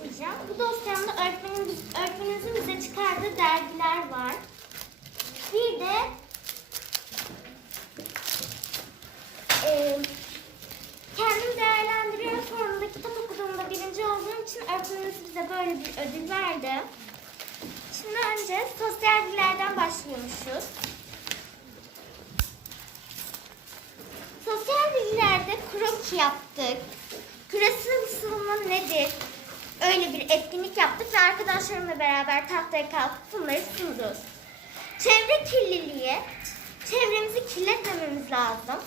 başlayacağım. Bu dosyamda öğretmenimiz, öğretmenimizin bize çıkardığı dergiler var. Bir de e, kendim değerlendiriyorum. Sonunda kitap okuduğumda birinci olduğum için öğretmenimiz bize böyle bir ödül verdi. Şimdi önce sosyal bilgilerden başlıyormuşuz. Sosyal bilgilerde kroki yaptık. Küresel ısınma nedir? Öyle bir etkinlik yaptık ve arkadaşlarımla beraber tahtaya kalkıp bunları sunduk. Çevre kirliliği, çevremizi kirletmememiz lazım.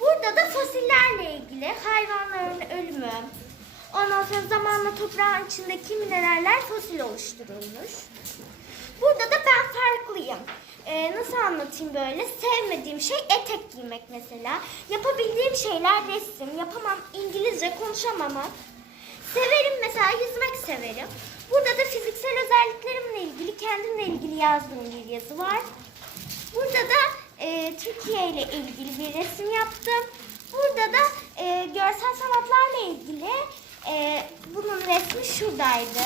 Burada da fosillerle ilgili hayvanların ölümü, ondan sonra zamanla toprağın içindeki mineraller fosil oluşturulmuş. Burada da ben farklıyım. Ee, nasıl anlatayım böyle? Sevmediğim şey etek giymek mesela. Yapabildiğim şeyler resim. Yapamam İngilizce konuşamam. Severim mesela yüzmek severim. Burada da fiziksel özelliklerimle ilgili kendimle ilgili yazdığım bir yazı var. Burada da e, Türkiye ile ilgili bir resim yaptım. Burada da e, görsel sanatlarla ilgili e, bunun resmi şuradaydı.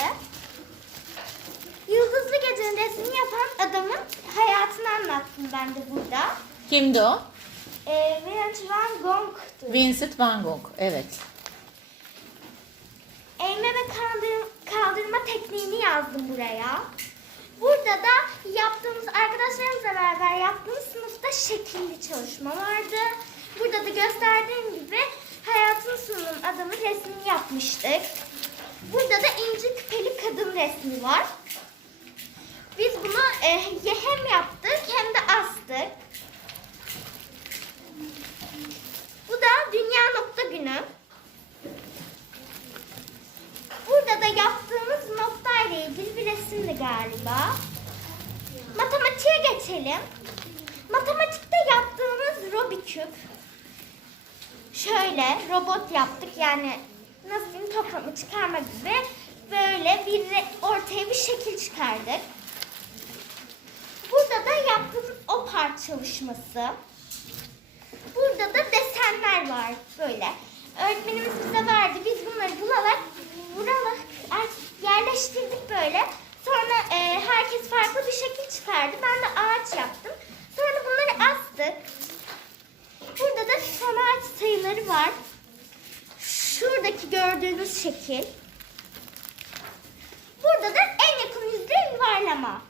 Yıldızlı Gece'nin resmini yapan adamın hayatını anlattım ben de burada. Kimdi o? E, Vincent van Gogh'tu. Vincent van Gogh. Evet. Eğme ve kaldır- kaldırma tekniğini yazdım buraya. Burada da yaptığımız arkadaşlarımızla beraber yaptığımız sınıfta şekilli çalışma vardı. Burada da gösterdiğim gibi hayatın sunum adamın resmini yapmıştık. Burada da inci küpeli kadın resmi var. Biz bunu e, hem yaptık hem de astık. Bu da Dünya Nokta Günü. Burada da yaptığımız nokta ile resimdi galiba. Matematiğe geçelim. Matematikte yaptığımız Rubik küp. Şöyle robot yaptık yani nasıl diyeyim toplamı çıkarma gibi böyle bir ortaya bir şekil çıkardık. Burada da yaptığımız o part çalışması. Burada da desenler var böyle. Öğretmenimiz bize verdi. Biz bunları bularak buralar yerleştirdik böyle. Herkes farklı bir şekil çıkardı. Ben de ağaç yaptım. Sonra bunları astık. Burada da sanat sayıları var. Şuradaki gördüğünüz şekil. Burada da en yakın yüzde yuvarlama.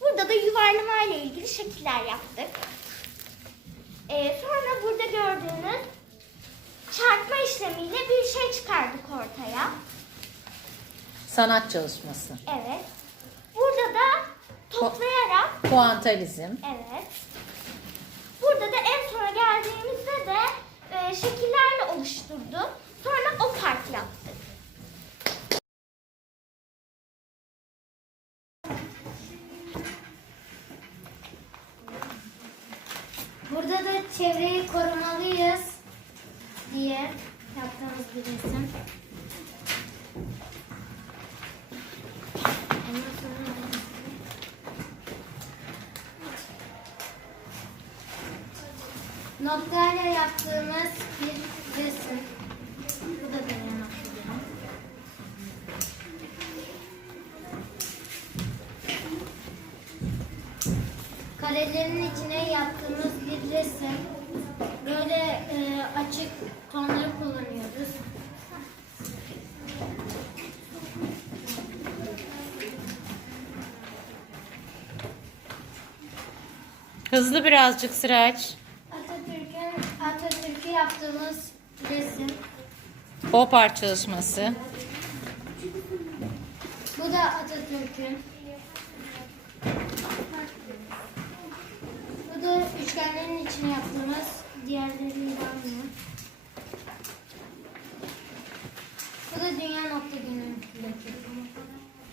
Burada da yuvarlama ile ilgili şekiller yaptık. Ee, sonra burada gördüğünüz çarpma işlemiyle bir şey çıkardık ortaya. Sanat çalışması. Evet. Toplayarak, Kuantalizm. evet. Burada da en sona geldiğimizde de e, şekillerle oluşturduk. Sonra o part yaptık. Burada da çevreyi korumalıyız diye yaptığımız bir resim. Ondan sonra Noktayla yaptığımız bir resim. Bu da benim noktalarım. Karelerin içine yaptığımız bir resim. Böyle e, açık tonları kullanıyoruz. Hızlı birazcık. Atatürk'ün Atatürk'ü yaptığımız resim. Pop art çalışması. Bu da Atatürk'ün. Bu da üçgenlerin içine yaptığımız diğerlerinden mi?